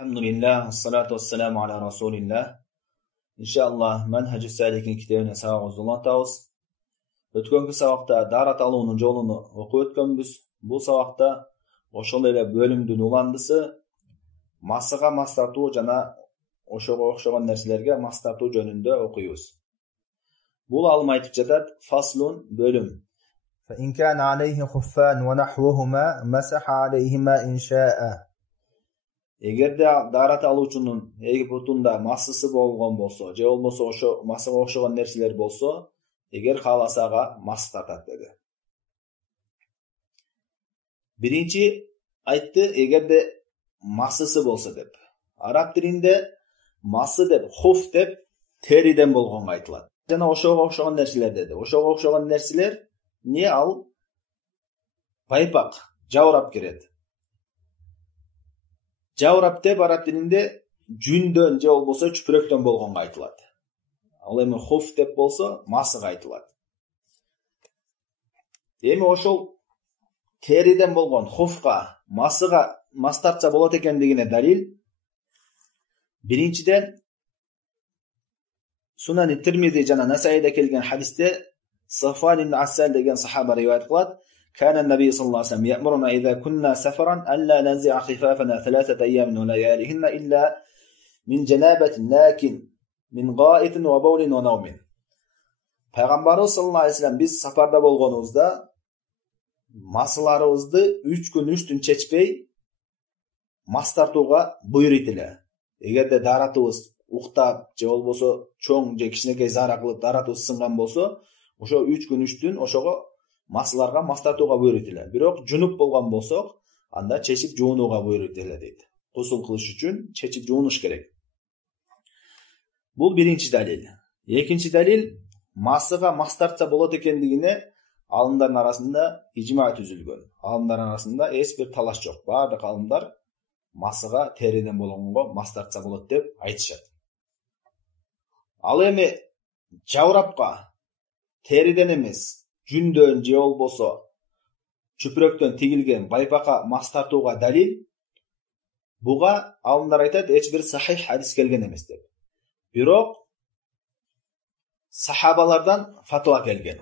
Alhamdulillah, assalatu wassalamu ala rasulillah. İnşallah Manhaj-ı Salik'in kitabına sabak uzunlatабыз. Өткөнкү сабакта дарат алуунун жолуну окуп өткөнбүз. Бул сабакта ошол эле бөлүмдүн уландысы масыга мас тартуу жана ошого окшогон нерселерге мас тартуу жөнүндө окуйбуз. Бул алым айтып жатат: фаслун бөлүм. فإن كان عليه خفان ونحوهما مسح عليهما إن شاء. Эгерде дарат алуучунун эки бутунда масысы болгон болсо, же болбосо ошо масыга окшогон нерселер болсо, эгер кааласа ага мас тартат деди. Биринчи айтты, эгерде масысы болсо деп. Араб тилинде масы деп, хуф деп териден болгонго айтылат. Жана ошого окшогон нерселер деди. Ошого окшогон нерселер не ал? Пайпак, жаурап кирет. Жаурап деп араб тилинде жүндөн же болбосо чүпүрөктөн болгонго айтылат. Ал эми хуф деп болсо масыга айтылат. Эми ошол териден болгон хуфка масыга мас тартса болот экендигине далил. Биринчиден Сунан Тирмизи жана Насаиде келген хадисте Сафван ибн Ассал деген сахаба риваят кылат. كان النبي صلى الله عليه وسلم يأمرنا إذا كنا سفرا ألا ننزع خفافنا 3 أيام ولياليهن إلا من جنابة لكن من غائط وبول ونوم. Peygamberimiz sallallahu aleyhi ve sellem biz safarda bolgonubuzda масыларыбызды 3 күн 3 түн чечпей мас тартууга буйруйт эле. Эгерде даратыбыз уктап же болбосо чоң же кичинекей зара кылып даратыбыз сынган болсо, ошо 3 күн 3 түн ошого масыларга мас тартууга буйруйт эле. Бирок жунуп болгон болсок, анда чечип жуунууга буйруйт эле дейт. Кусул кылыш үчүн чечип жуунуш керек. Бул биринчи далил. Экинчи далил, масыга мас тартса болот экендигине алымдардын арасында ижма түзүлгөн. Алымдардын арасында эч бир талаш жок. Бардык алымдар масыга териден болгонго мас тартса болот деп айтышат. Ал эми жаурапка териден эмес, жүндөн же болбосо чүпүрөктөн тигилген байпакка мас тартууга далил. Буга алымдар айтат, эч бир сахих хадис келген эмес деп. Бирок сахабалардан фатва келген.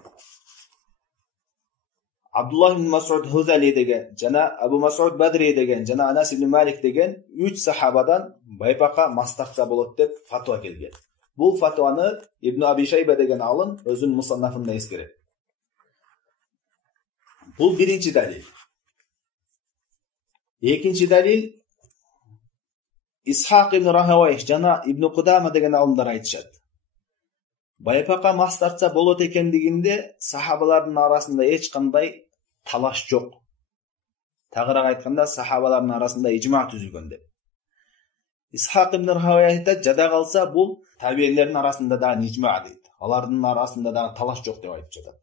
Абдуллах ибн Мас'уд Хузали деген, жана Абу Мас'уд Бадри деген, жана Анас ибн Малик деген 3 сахабадан байпакка мас тартса болот деп фатва келген. Бул фатваны Ибн Аби Шайба деген алым өзүнүн мусаннафында эскерет. Бул биринчи далил. Экинчи далил Исхак ибн Рахавайх жана Ибн Кудама деген алымдар айтышат. Байпакка мас тартса болот экендигинде сахабалардын арасында эч кандай талаш жок. Тагыраак айтканда сахабалардын арасында ижма түзүлгөн деп. Исхак ибн Рахавайх айтат, жада калса бул табиилердин арасында да ижма дейт. Алардын арасында да талаш жок деп айтып жатат.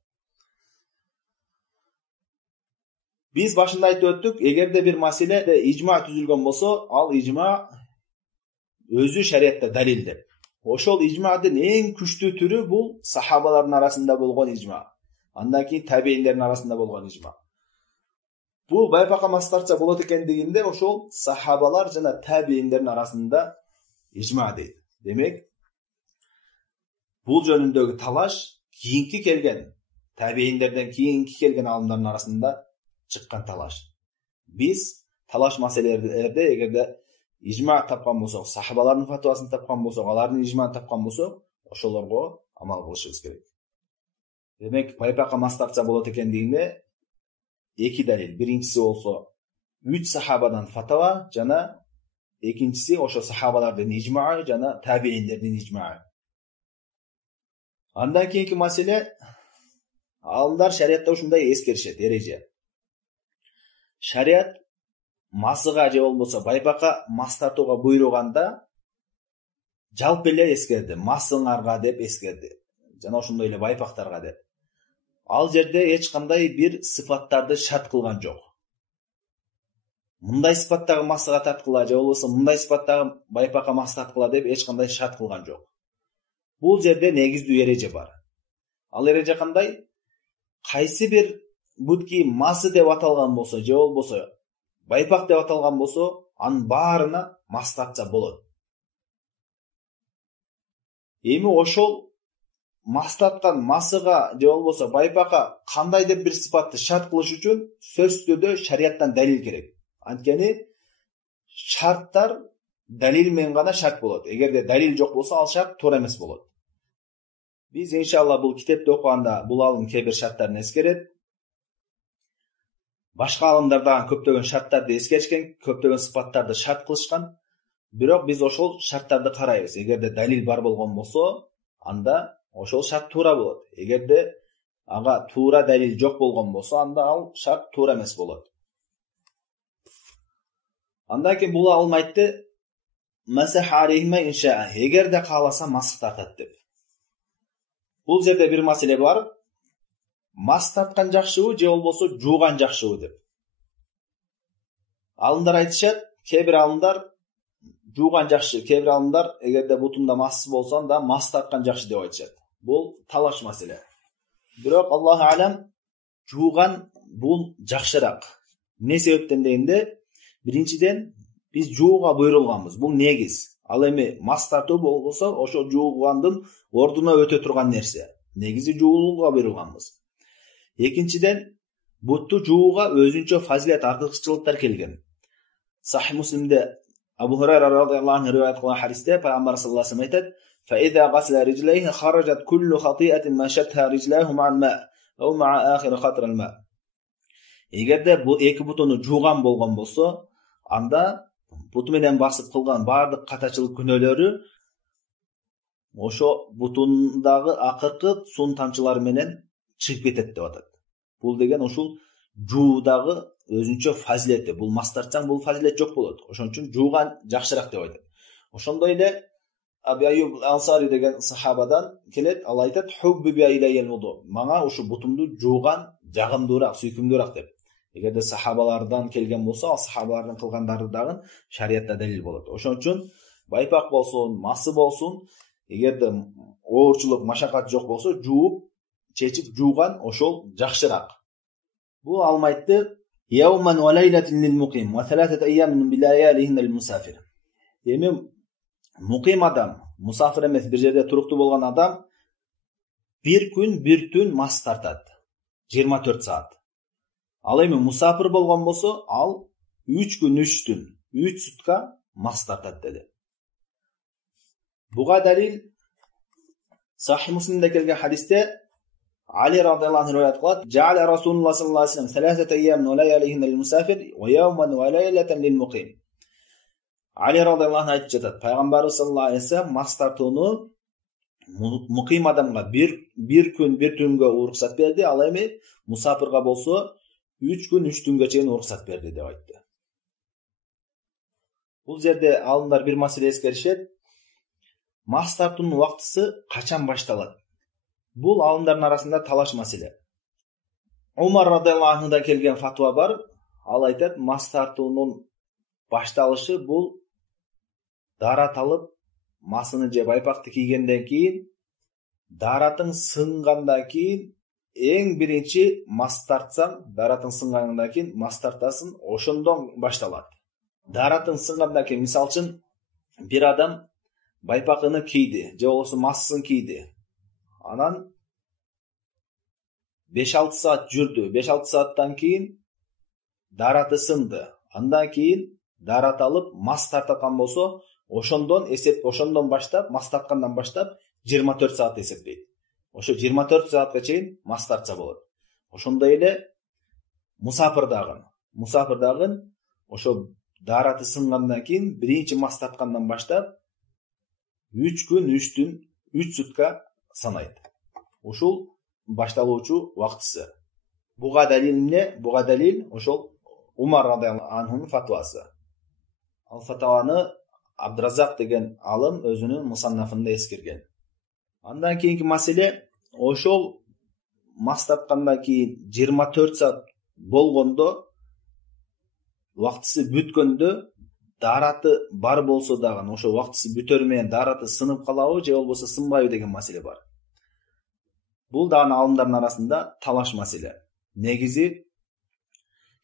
Биз башында айтып өттүк, эгерде бир маселеде ижма түзүлгөн болсо, ал ижма өзү шариатта далил деп. Ошол ижмадын эң күчтүү түрү бул сахабалардын арасында болгон ижма. Андан кийин табиилердин арасында болгон ижма. Бул байпакка мас тартса болот экендигинде ошол сахабалар жана табиилердин арасында ижма дейт. Демек, бул жөнүндөгү талаш кийинки келген табиилерден кийинки келген алымдардын арасында чыккан талаш. Биз талаш маселелерде эгерде ижма тапкан болсок, сахабалардын фатвасын тапкан болсок, алардын ижмаын тапкан болсок, ошолорго амал кылышыбыз керек. Демек, байпакка мас тартса болот экендигине эки далил. Биринчиси болсо 3 сахабадан фатва жана экинчиси ошо сахабалардын ижмаы жана табиилердин ижмаы. Андан кийинки маселе, алымдар шариатта ушундай эскеришет, эреже. Шариат масыга же болбосо байпакка мас тартууга буйруганда жалпы эле эскерди. Масыңарга деп эскерди. Жана ошондой эле байпактарга деп. Ал жерде эч кандай бир сыфаттарды шарт кылган жок. Мындай сыфаттагы масыга тарткыла же болбосо мындай сыфаттагы байпакка мас тарткыла деп эч кандай шарт кылган жок. Бул жерде негиздүү эреже бар. Ал эреже кандай? Кайсы бир бутки масы деп аталган болсо же болбосо байпак деп аталган болсо, анын баарына мас тартса болот. Эми ошол мас тарткан масыга же болбосо байпакка кандайдыр бир сыпатты шарт кылыш үчүн сөзсүз түрдө шарияттан далил керек. Анткени шарттар далил менен гана шарт болот. Эгерде далил жок болсо, ал шарт туура эмес болот. Биз иншалла бул китепти окуганда бул алым кээ бир шарттарын эскерет. Башка алымдар дагы көптөгөн шарттарды эскеришкен, көптөгөн сыпаттарды шарт кылышкан. Бирок биз ошол шарттарды карайбыз. Эгерде далил бар болгон болсо, анда ошол шарт туура болот. Эгерде ага туура далил жок болгон болсо, анда ал шарт туура эмес болот. Андан кийин бул алым айтты: "Масах алейхима инша", эгерде кааласа масх тартат деп. Бул жерде бир маселе бар. Мас тарткан жакшыбы же болбосо жууган жакшыбы деп. Алымдар айтышат, кээ бир алымдар жууган жакшы, кээ бир алымдар эгерде бутунда массыз болсо анда мас тарткан жакшы деп айтышат. Бул талаш маселе. Бирок Аллаху алам жууган бул жакшыраак. Эмне себептен дегенде, биринчиден биз жууга буйрулганбыз. Бул негиз. Ал эми мас тартуу болбосо, ошо жуугандын ордуна өтө турган нерсе. Негизи жуулууга буйрулганбыз. Экинчиден, бутту жууга өзүнчө фазилет, артыкчылыктар келген. Сахih Муслимде Абу Хурайра радhiyallahu anh риваят кылган хадисте Пайгамбар саллаллаху алейхи ва саллям айтат: "Фа иза гасла риджлайхи хараджат куллу хатиатин машатха риджлаху ма'ал ма ва ма'a ахир катрал ма". Эгерде бу эки бутуну жууган болгон болсо, анда буту менен басып кылган баардык катачылык күнөөлөрү ошо бутундагы акыркы сун тамчылары менен чыгып кетет деп атат. Бул деген ушул жуудагы өзүнчө фазилети. Бул мас тартсаң бул фазилет жок болот. Ошон үчүн жууган жакшыраак деп айтат. Ошондой эле Абу Айюб Ансари деген сахабадан келет, ал айтат: "Хубби би илайял вуду". Мага ушу бутумду жууган жагымдуураак, сүйкүмдүүраак деп. Эгерде сахабалардан келген болсо, ал сахабалардын кылгандары дагы шариятта далил болот. Ошон үчүн байпак болсун, масы болсун, эгерде оорчулук, машакат жок болсо, жууп, чечип жууган ошол жакшыраак. Бул алмайтты: "Яуман ва лайлатин лил муқим ва саласат айямин би лаялихин лил мусафир". Эми муқим адам, мусафир эмес, бир жерде туруктуу болгон адам бир күн, бир түн мас тартат. 24 саат. Ал эми мусафир болгон болсо, ал 3 күн, 3 түн, 3 сутка мас тартат деди. Буга далил Сахih Муслимде келген хадисте Ali radhiyallahu anh риваят кылат: "Жа'ала Расулуллах саллаллаху алейхи ва саллям саласата айям ва лаялихин лил мусафир ва яуман ва лайлатан лил муқим". Ali radhiyallahu anh айтып жатат: Пайгамбарыбыз саллаллаху алейхи ва саллям мас тартууну муқим адамга бир күн, бир түнгө уруксат берди, ал эми мусафирга болсо 3 күн, 3 түнгө чейин уруксат берди деп айтты. Бул жерде алымдар бир маселе эскеришет. Мас тартуунун убактысы качан башталат? Бул алымдардын арасында талаш маселе. Умар радhiyallahu anh'дан келген фатва бар. Ал айтат, мас тартуунун башталышы бул дарат алып, масыны же байпакты кийгенден кийин, даратын сынгандан кийин эң биринчи мас тартсаң, даратын сынгандан кийин мас тартасың, ошондон башталат. Даратын сынгандан кийин, мисалы үчүн, бир адам байпакыны кийди, же болбосо масын кийди. Анан 5-6 saat жүрдү. 5-6 saattan кийин дараты сынды. Андан кийин дарат алып мас тарткан болсо, ошондон баштап, мас тарткандан баштап 24 saat эсептейт. Ошо 24 saatка чейин мас тартса болот. Ошондой эле мусафирдагы ошо дараты сынгандан кийин биринчи мас тарткандан баштап 3 күн, 3 түн, 3 сутка санайт. Ушул башталуучу убактысы. Буга далил эмне? Буга далил ошол Умар радhiyallahu anh'нын фатвасы. Ал фатваны Абдразак деген алым өзүнүн мусаннафында эскерген. Андан кийинки маселе, ошол мас тарткандан кийин 24 saat болгондо, убактысы бүткөндө дараты бар болсо дагы, ошо убактысы бүтөр менен дараты сынып калабы же болбосо сынбайбы деген маселе бар. Бул дагы алымдардын арасында талаш маселе. Негизи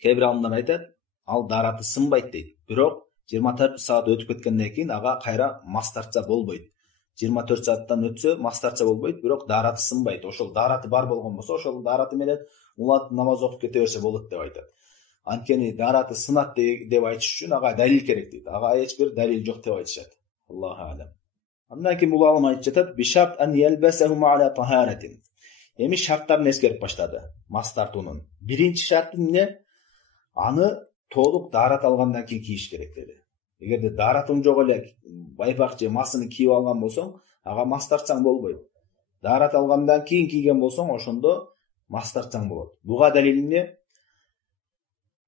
кээ бир алымдар айтат, ал дараты сынбайт дейт. Бирок 24 саат өтүп кеткенден кийин ага кайра мас тартса болбойт. 24 сааттан өтсө мас тартса болбойт, бирок дараты сынбайт. Ошол дараты бар болгон болсо, ошол дараты менен улат намаз окуп кете берсе болот деп айтат. Анткени дараты сынат деп айтыш үчүн ага далил керек дейт. Ага эч бир далил жок деп айтышат. Аллаху алам. Андан кийин бул алым айтып жатат: "Бишарт ан ялбасахума ала таharatин." Эми шарттарын эскерип баштады мас тартуунун. Биринчи шарты эмне? Аны толук дарат алгандан кийин кийиш керек dedi. Эгерде даратың жок эле байпак же масыны кийип алган болсоң, ага мас тартсаң болбойт. Дарат алгандан кийин кийген болсоң, ошондо мас тартсаң болот. Буга далил эмне?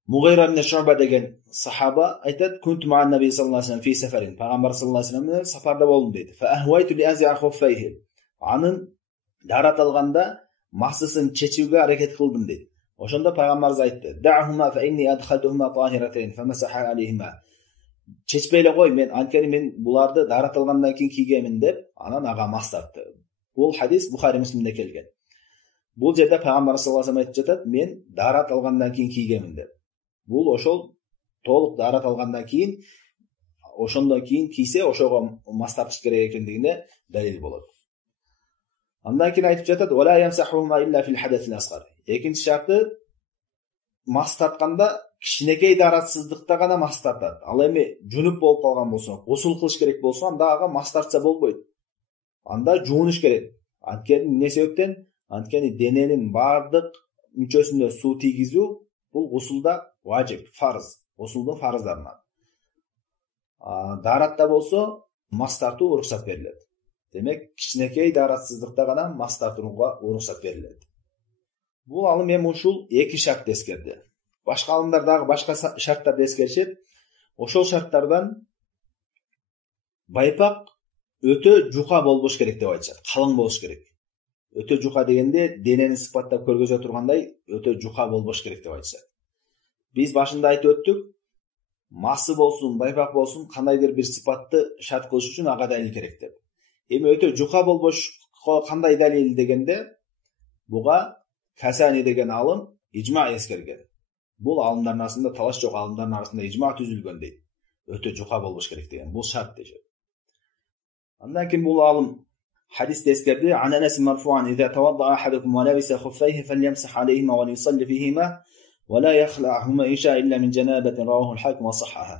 Мугайра ибн Шуба деген сахаба айтат: "Кунту ма'ан наби саллаллаху алейхи ва саллям фи сафарин." Пайгамбар саллаллаху алейхи ва саллям сапарда болдум дейт. "Фа ахвайту ли аз'a кhuffayhi." Анын дарат алганда масысын чечүүгө аракет кылдым дейт. Ошондо пайгамбарыбыз айтты: "Дa'хума fa inni adkhaltuhuma tahiratayn famasaha alayhima." Чечпей эле кой, мен анткени мен буларды дарат алгандан кийин кийгемин деп, анан ага мас тартты. Бул хадис Бухари Муслимде келген. Бул жерде пайгамбар саллаллаху алейхи ва саллям айтып жатат: "Мен дарат алгандан кийин кийгемин" деп. Бул ошол толук дарат алгандан кийин, ошондон кийин кийсе, ошого мас тартыш керек экендигине далил болот. Андан кийин айтып жатат: "Вала ямсахума илля фил хадасил асгар." Экинчи шарты, мас тартканда кичинекей даратсыздыкта гана мас тартат. Ал эми жунуп болуп калган болсо, гусул кылыш керек болсо, анда ага мас тартса болбойт. Анда жуунуш керек. Анткени эмне себептен? Анткени дененин бардык мүчөсүнө суу тийгизүү бул гусулда важип, фарз. Гусулдун фарыздарынан. Даратта болсо мас тартуу уруксат берилет. Демек, кичинекей даратсыздыкта гана мас тартууга уруксат берилет. Бул алым эми ушул эки шартты эскерди. Башка алымдар дагы башка шарттарды эскеришет. Ошол шарттардан байпак өтө жука болбош керек деп айтышат. Калың болуш керек. Өтө жука дегенде денени сыпаттап көргөзө тургандай өтө жука болбош керек деп айтышат. Биз башында айтып өттүк, масы болсун, байпак болсун, кандайдыр бир сыпатты шарт кылыш үчүн ага далил керек деп. Эми өтө жука болбошко кандай далил дегенде, буга Касани деген алым ижма эскерген. Бул алымдардын арасында талаш жок, алымдардын арасында ижма түзүлгөн дейт. Өтө жука болбош керек деген. Бул шарт дешет. Андан кийин бул алым hadisde eskerdi. An Enes marfu'an: "İza tawadda ahadukum wa labisa khuffayhi falyamsah alayhima wa yusalli fihima wa la yakhla'huma in sha'a illa min janabatin." Rawahu al-Hakim wa sahhaha.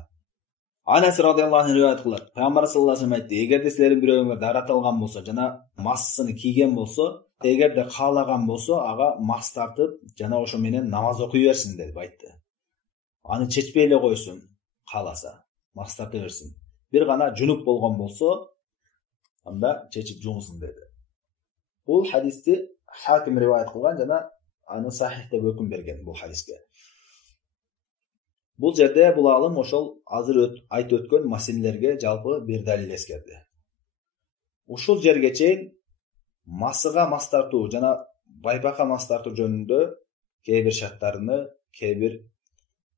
Anas radhiyallahu anhu riwayat kılат. Peygamber sallallahu aleyhi ve sellem aytты: "Эгерде силердин бирөөңөр дарат алган болсо, жана массыны кийген болсо, эгерде каалаган болсо, ага мас тартып, жана ошо менен намаз окуй берсин" деп айтты. Аны чечпей эле койсун, кааласа, мас тарта берсин. Бир гана жунуп болгон болсо, анда чечип жуунсун dedi. Бул хадисти Хаким риваят кылган жана аны сахих деп өкүм берген бул хадиске. Бул жерде бул алым ошол азыр айтып өткөн маселелерге жалпы бир далил эскерди. Ушул жерге чейин масыга мас тартуу жана байпакка мас тартуу жөнүндө кээ бир шарттарыны, кээ бир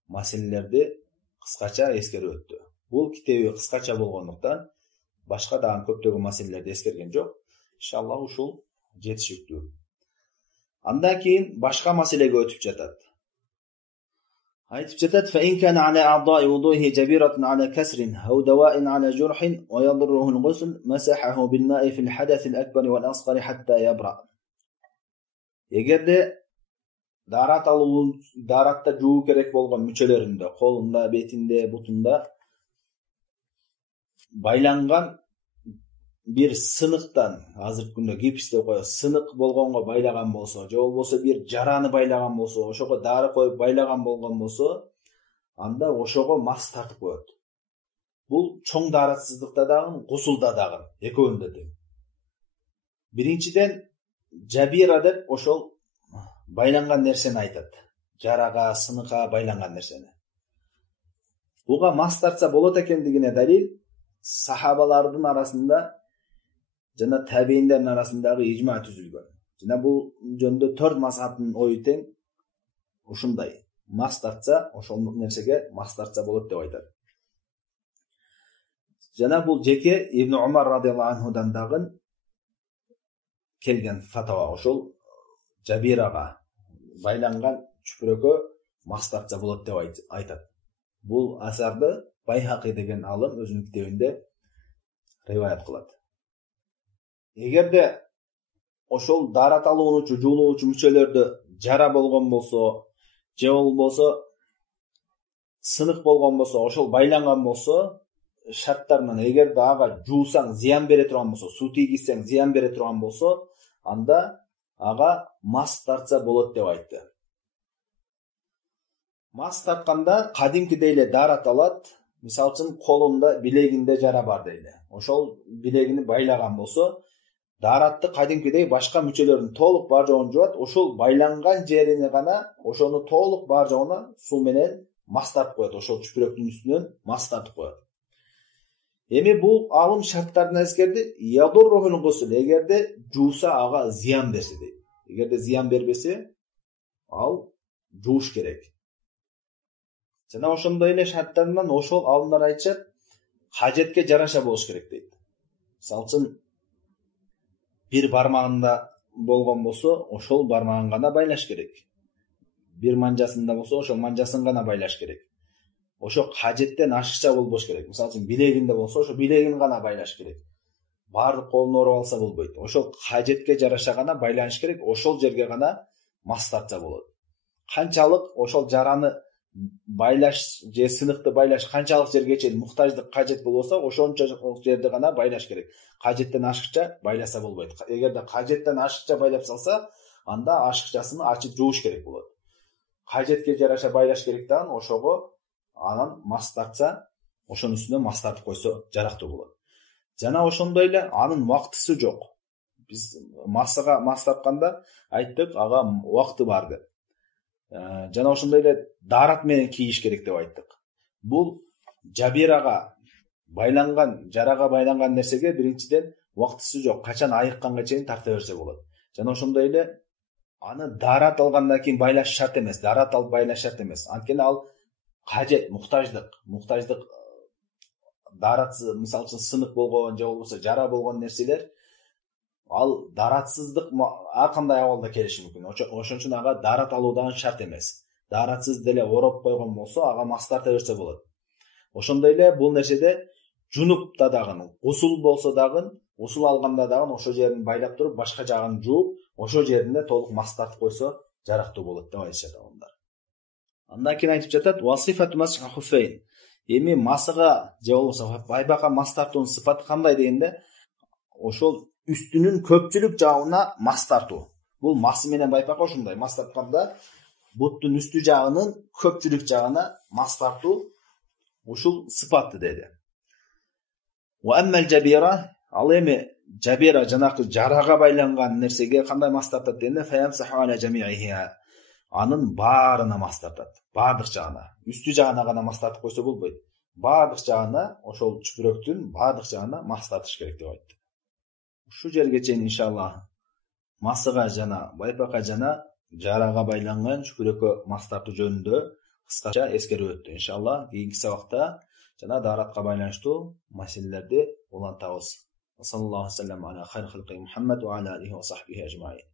маселелерди кыскача эскерип өттү. Бул китеби кыскача болгондуктан башка дагы көптөгөн маселелерди эскерген жок. Иншаллах ушул жетишиктүү. Андан кийин башка маселеге өтүп жатат. Айтып жатат: "Fa in kana ala a'da'i wuduhi jabiratun ala kasrin aw dawa'in ala jurhin wa yadurruhu al-ghusl masahahu bil ma'i fil hadath al-akbar wal asghar hatta yabra." Эгерде даратта жуу керек болгон мүчөлөрүндө, колунда, бетинде, бутунда байланган бир сыныктан, азыркы күндө гипс деп коет, сынык болгонго байлаган болсо, же болбосо бир жараны байлаган болсо, ошого дары коюп байлаган болгон болсо, анда ошого мас тартып коет. Бул чоң даратсыздыкта дагы, гусулда дагы, экөөндө тең. Биринчиден жабира деп ошол байланган нерсени айтат. Жарага, сыныкка байланган нерсени. Буга мас тартса болот экендигине далил сахабалардын арасында жана табейиндердин арасындагы ижма түзүлгөн. Жана бул жөндө 4 мазхабтын ою тең ушундай. Мас тартса, ошол нерсеге мас тартса болот деп айтат. Жана бул жеке Ибн Умар радhiyallahu anhuдан дагы келген фатава, ошол жабирага байланган чүпүрөккө мас тартса болот деп айтат. Бул асарды Байхақи деген алым өзүнүн китебинде риваят кылат. Эгерде ошол дарат алуучу, жуулуучу мүчөлөрдө жара болгон болсо, же болбосо сынык болгон болсо, ошол байланган болсо, шарттар менен эгерде ага жуусаң зыян бере турган болсо, суу тийгизсең зыян бере турган болсо, анда ага мас тартса болот деп айтты. Мас тартканда кадимкидей эле дарат алат, мисалы үчүн колунда, билегинде жара бар дейли. Ошол билегини байлаган болсо, даратты кадимкидей башка мүчөлөрүн толук бар жогун жуат, ошол байланган жерини гана, ошону толук бар жогуна суу менен мас тартып коет, ошол чүпүрөктүн үстүнөн мас тартып коет. Эми бул алым шарттарын эскерди. Ядуррухул гусл, эгерде жууса ага зыян берсе дейт. Эгерде зыян бербесе, ал жууш керек. Жана ошондой эле шарттарынан ошол алымдар айтышат, кажетке жараша болуш керек дейт. Мисалы үчүн бир бармагында болгон болсо, ошол бармагын гана байлаш керек. Бир манжасында болсо, ошол манжасын гана байлаш керек. Ошо кажеттен ашыкча болбош керек. Мисалы үчүн билегинде болсо, ошо билегин гана байлаш керек. Баардык колун ороп алса болбойт. Ошол кажетке жараша гана байланыш керек. Ошол жерге гана мас тартса болот. Канчалык ошол жараны байлаш же сыныкты байлаш канчалык жерге чейин муктаждык кажет болсо, ошончо жерде гана байлаш керек. Кажеттен ашыкча байласа болбойт. Эгерде кажеттен ашыкча байлап салса, анда ашыкчасын ачып жууш керек болот. Кажетке жараша байлаш керек дагы ошого анан мас тартса, ошонун үстүнө мас тартып койсо жарактуу болот. Жана ошондой эле анын убактысы жок. Биз масага мас тартканда айттык, ага убакты бар деп. Жана ошондой эле дарат менен кийиш керек деп айттык. Бул жабирага байланган, жарага байланган нерсеге биринчиден убактысы жок, качан айыкканга чейин тарта берсе болот. Жана ошондой эле аны дарат алгандан кийин байлаш шарт эмес, дарат алып байлаш шарт эмес. Анткени ал кажет, муктаждык даратсыз, мисалы үчүн сынык болгон же болбосо жара болгон нерселер, ал даратсыздык ар кандай абалда келиши мүмкүн. Ошон үчүн ага дарат алуу дагы шарт эмес. Даратсыз деле ороп койгон болсо, ага мас тарта берсе болот. Ошондой эле бул нерседе жунупта дагы, гусул болсо дагы, гусул алганда дагы ошо жерин байлап туруп, башка жагын жууп, ошо жерине толук мас тартып койсо жарактуу болот деп айтышат адамдар. Андан кийин айтып жатат, васифату масхи хуфейн. Эми масыга же болбосо байбакка мас тартуунун сыпаты кандай дегенде, ошол үстүнүн көпчүлүк жагына мас тартуу. Бул масы менен байпакка ошондой мас тартканда буттун үстү жагынын көпчүлүк жагына мас тартуу ушул сыпатты деди. Ва аммал жабира, ал эми жабира жанакы жарага байланган нерсеге кандай мас тартат дегенде, фаямсаху аля жамиихиа, анын баарына мас тартат, баардык жагына. Үстү жагына гана мас тартып койсо болбойт. Баардык жагына, ошол чүпүрөктүн баардык жагына мас тартыш керек деп айтты. Ушул жерге чейин иншалла масыга жана байпакка жана жарага байланган чүпүрөккө мас тартуу жөнүндө кыскача эскерип өттү. Иншалла кийинки сабакта жана даратка байланыштуу маселелерди улантабыз. Саллаллаху алейхи ва саллям ала хайр халқи Мухаммад ва ала алихи ва сахбихи ажмаин.